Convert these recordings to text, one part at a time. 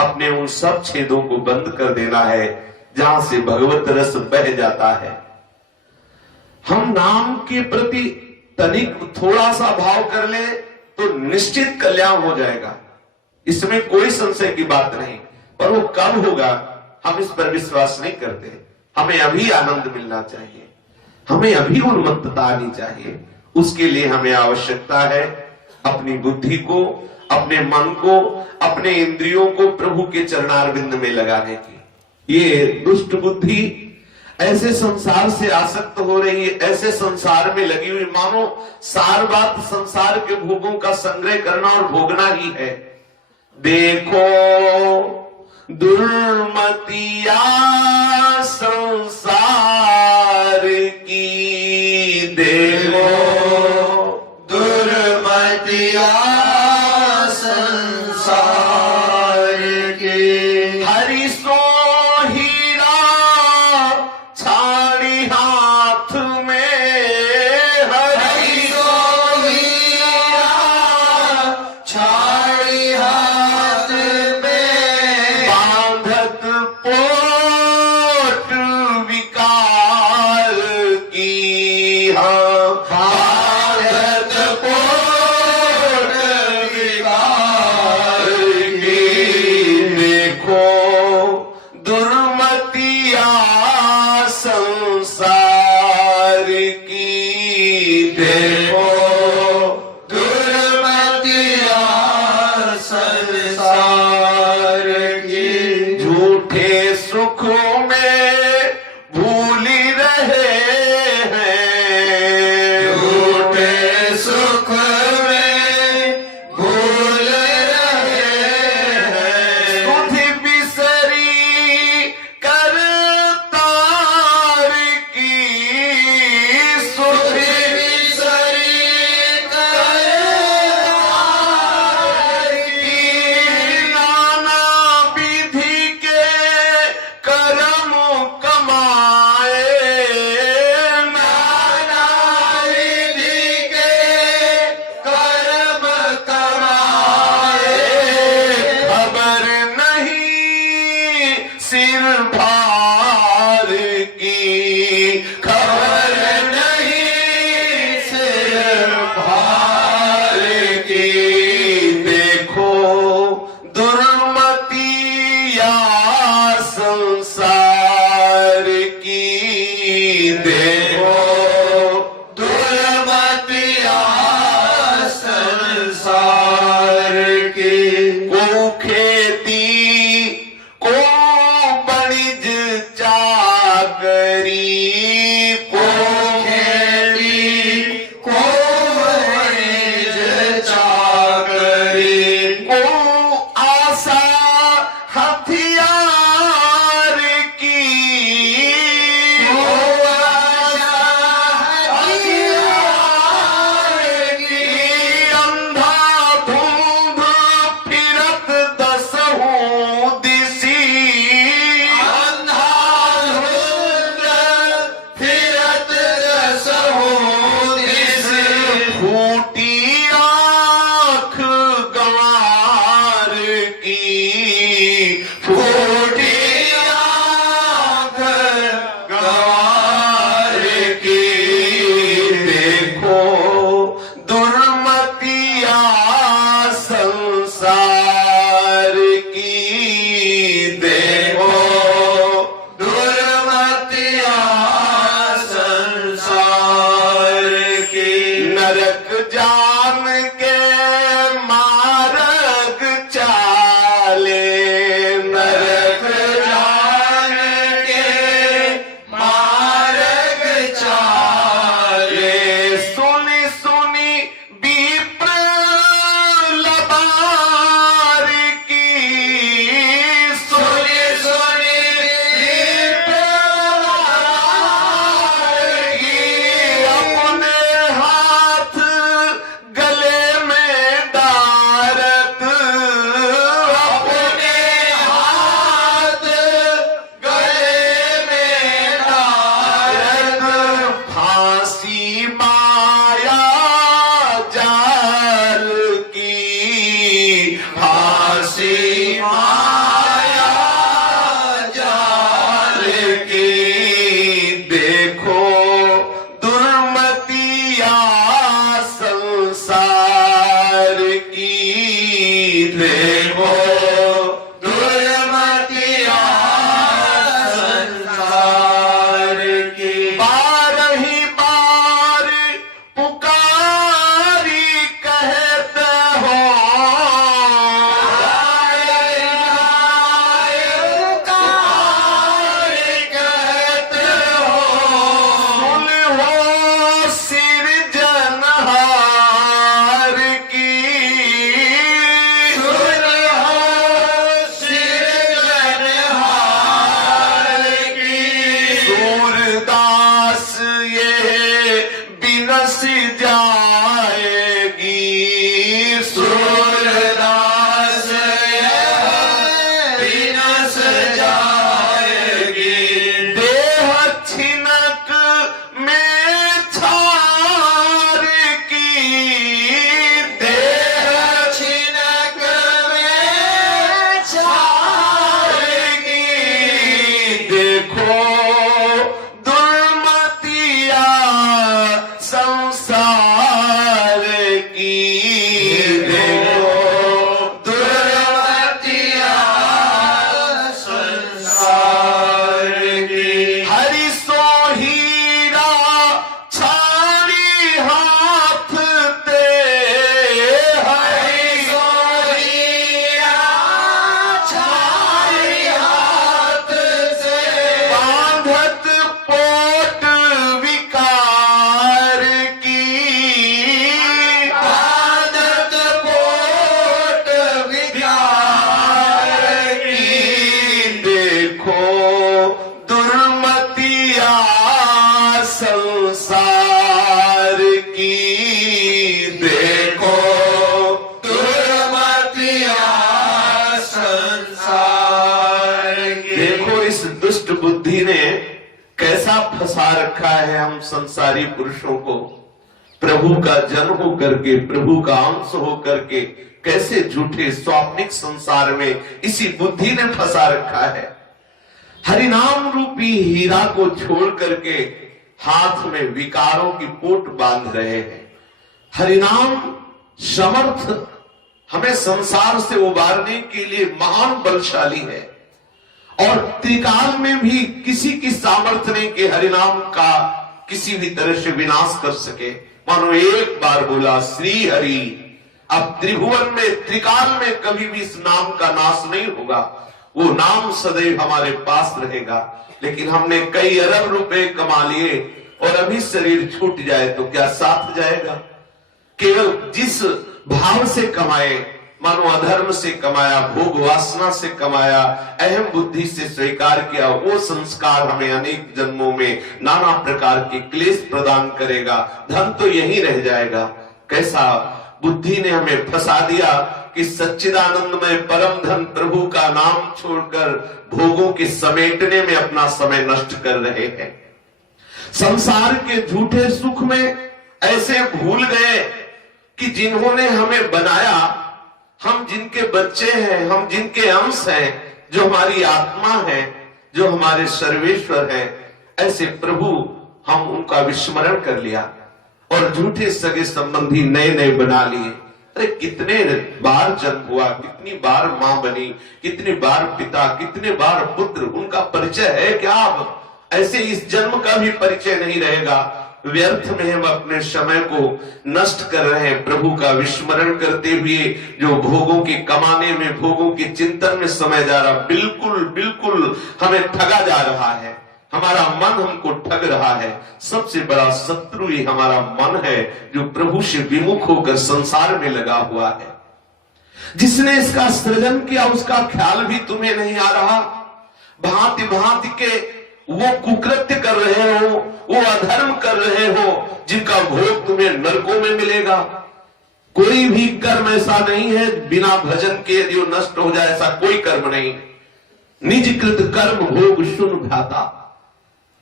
अपने उन सब छेदों को बंद कर देना है जहां से भगवत रस बह जाता है। हम नाम के प्रति तनिक थोड़ा सा भाव कर ले तो निश्चित कल्याण हो जाएगा, इसमें कोई संशय की बात नहीं। पर वो कब होगा हम इस पर विश्वास नहीं करते। हमें अभी आनंद मिलना चाहिए, हमें अभी उन्मत्तता आनी चाहिए। उसके लिए हमें आवश्यकता है अपनी बुद्धि को, अपने मन को, अपने इंद्रियों को प्रभु के चरणारविंद में लगाने की। ये दुष्ट बुद्धि ऐसे संसार से आसक्त हो रही है, ऐसे संसार में लगी हुई, मानो सार बात संसार के भोगों का संग्रह करना और भोगना ही है। देखो दुर्मतिया संसार की, देखो दुर्मतिया संसार की। हरि सो हीरा छाड़ी हाथ में, हरि सो हीरा छाड़ी हाथ में। बांधत पोट विकार की, हाँ भारत पोट विकार की। देखो दुर्मतिया संसार की, देखो दुर्मतिया संसार की। झूठे सुखों में भूली रहे हैं, झूठे सुख में भूल रहे हैं। सुधि बिसरी करतार की, सुधि बिसरी करतार की। नाना विधि के कर्म कमाए, नाना विधि के कर्म कमाए। खबर नहीं सिर भार की, खबर नहीं सिर भार की। देखो दुर्मतिया संसार की, देखो दुर्मतिया संसार की। को खेती को बणिज चाकरी, को खेती को वणिज चाकरी। को आशा हथियार की, को आशा हथियार की। अंधाधुंध फिरत दसहूं दिशी, अंधाधुंध फिरत दसहूं दिशि। फूटी आँख गंवार की, दुष्ट बुद्धि ने कैसा फंसा रखा है हम संसारी पुरुषों को। प्रभु का जन हो करके, प्रभु का अंश हो करके कैसे झूठे स्वाप्निक संसार में इसी बुद्धि ने फंसा रखा है। हरिनाम रूपी हीरा को छोड़ करके हाथ में विकारों की पोट बांध रहे हैं। हरिनाम समर्थ हमें संसार से उबारने के लिए महान बलशाली है, और त्रिकाल में भी किसी की सामर्थ्य नहीं कि हरिनाम का किसी भी तरह से विनाश कर सके। मानो एक बार बोला श्री हरि, अब त्रिभुवन में त्रिकाल में कभी भी इस नाम का नाश नहीं होगा। वो नाम सदैव हमारे पास रहेगा। लेकिन हमने कई अरब रुपए कमा लिए और अभी शरीर छूट जाए तो क्या साथ जाएगा? केवल जिस भाव से कमाए, मानो अधर्म से कमाया, भोग वासना से कमाया, अहम बुद्धि से स्वीकार किया, वो संस्कार हमें अनेक जन्मों में नाना प्रकार के क्लेश प्रदान करेगा। धन तो यही रह जाएगा। कैसा बुद्धि ने हमें फंसा दिया कि सच्चिदानंदमय परम धन प्रभु का नाम छोड़कर भोगों के समेटने में अपना समय नष्ट कर रहे हैं। संसार के झूठे सुख में ऐसे भूल गए कि जिन्होंने हमें बनाया, हम जिनके बच्चे हैं, हम जिनके अंश हैं, जो हमारी आत्मा है, जो हमारे सर्वेश्वर हैं, ऐसे प्रभु हम उनका विस्मरण कर लिया और झूठे सगे संबंधी नए नए बना लिए। अरे कितने बार जन्म हुआ, कितनी बार मां बनी, कितनी बार पिता, कितने बार पुत्र, उनका परिचय है क्या? अब ऐसे इस जन्म का भी परिचय नहीं रहेगा। व्यर्थ में हम अपने समय को नष्ट कर रहे हैं प्रभु का विस्मरण करते हुए। जो भोगों के कमाने में, भोगों के चिंतन में समय जा रहा, बिल्कुल बिल्कुल हमें ठगा जा रहा है। हमारा मन हमको ठग रहा है। सबसे बड़ा शत्रु ही हमारा मन है, जो प्रभु से विमुख होकर संसार में लगा हुआ है। जिसने इसका सृजन किया उसका ख्याल भी तुम्हें नहीं आ रहा। भांति भांति के वो कुकृत्य कर रहे हो, वो अधर्म कर रहे हो, जिनका भोग तुम्हें नरकों में मिलेगा। कोई भी कर्म ऐसा नहीं है बिना भजन के यदि वो नष्ट हो जाए, ऐसा कोई कर्म नहीं। निजकृत कर्म भोग सुन भ्राता,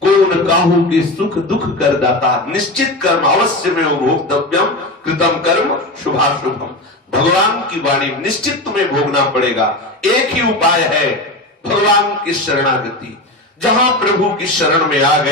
कौन काहू के सुख दुख कर दाता। निश्चित कर्म अवश्य में भोक्तव्यम, कृतम कर्म शुभाशुभम। भगवान की वाणी निश्चित तुम्हें भोगना पड़ेगा। एक ही उपाय है, भगवान की शरणागति। जहां प्रभु की शरण में आ गए